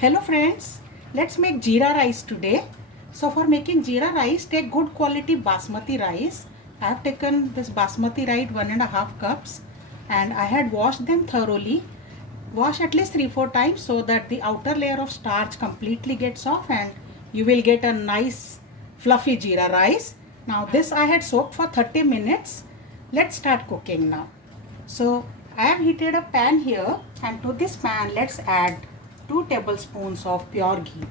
Hello friends, let's make jeera rice today. So for making jeera rice, take good quality basmati rice. I have taken this basmati rice 1.5 cups and I had washed them thoroughly. Wash at least 3-4 times so that the outer layer of starch completely gets off and you will get a nice fluffy jeera rice. Now this I had soaked for 30 minutes. Let's start cooking now. So I have heated a pan here and to this pan let's add 2 tablespoons of pure ghee.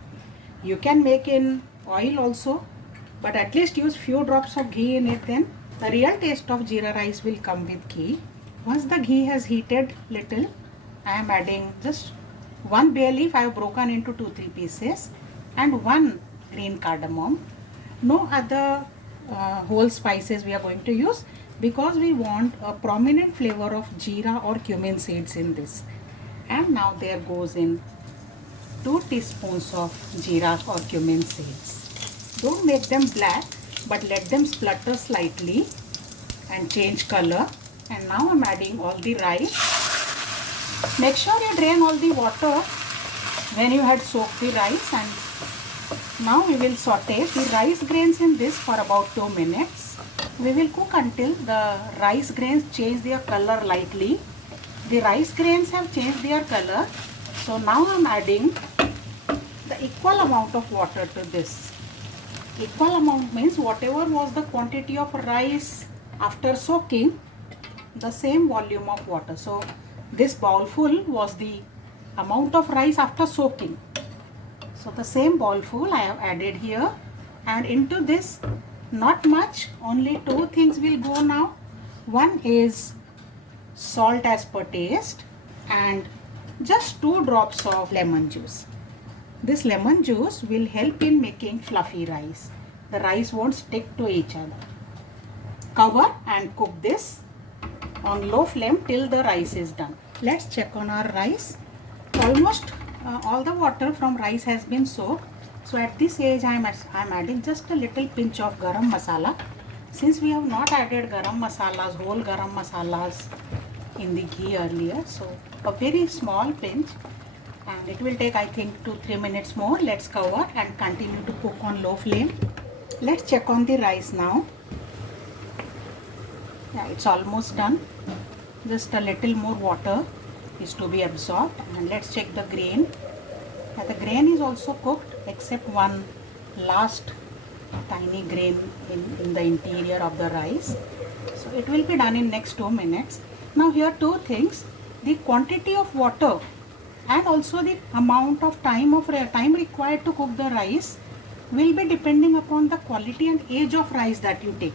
You can make in oil also, but at least use few drops of ghee in it, then the real taste of jeera rice will come with ghee. Once the ghee has heated little, I am adding just 1 bay leaf I have broken into 2-3 pieces and 1 green cardamom. No other whole spices we are going to use because we want a prominent flavor of jeera or cumin seeds in this. And now there goes in 2 teaspoons of jeera or cumin seeds. Don't make them black, but let them splutter slightly and change color. And now I'm adding all the rice. Make sure you drain all the water when you had soaked the rice, and now we will saute the rice grains in this for about 2 minutes. We will cook until the rice grains change their color lightly. The rice grains have changed their color. So now I'm adding the equal amount of water to this. Equal amount means whatever was the quantity of rice after soaking, the same volume of water. So this bowl full was the amount of rice after soaking. So the same bowl full I have added here, and into this not much, only 2 things will go now. One is salt as per taste and just 2 drops of lemon juice. This lemon juice will help in making fluffy rice. The rice won't stick to each other. Cover and cook this on low flame till the rice is done. Let's check on our rice. Almost all the water from rice has been soaked. So at this stage I am adding just a little pinch of garam masala. Since we have not added garam masalas, whole garam masalas in the ghee earlier, so a very small pinch, and it will take I think 2-3 minutes more. Let's cover and continue to cook on low flame. Let's check on the rice now. Yeah, it's almost done. Just a little more water is to be absorbed, and let's check the grain. Yeah, the grain is also cooked except one last tiny grain in the interior of the rice. So it will be done in next 2 minutes. Now here 2 things, the quantity of water and also the amount of time required to cook the rice will be depending upon the quality and age of rice that you take.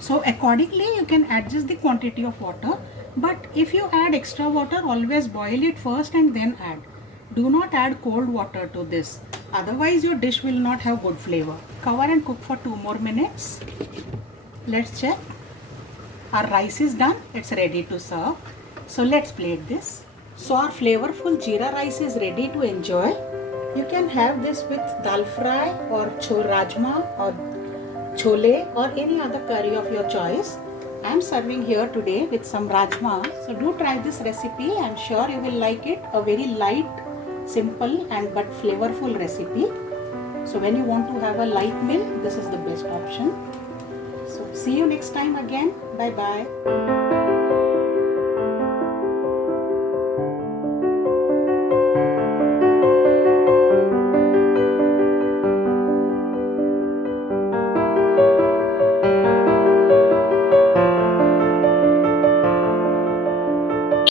So accordingly you can adjust the quantity of water, but if you add extra water, always boil it first and then add. Do not add cold water to this, otherwise your dish will not have good flavor. Cover and cook for 2 more minutes. Let's check. Our rice is done. It's ready to serve. So let's plate this. So our flavorful jeera rice is ready to enjoy. You can have this with dal fry or rajma or chole or any other curry of your choice. I am serving here today with some rajma. So do try this recipe. I am sure you will like it. A very light, simple and but flavorful recipe. So when you want to have a light meal, this is the best option. So see you next time again. Bye bye.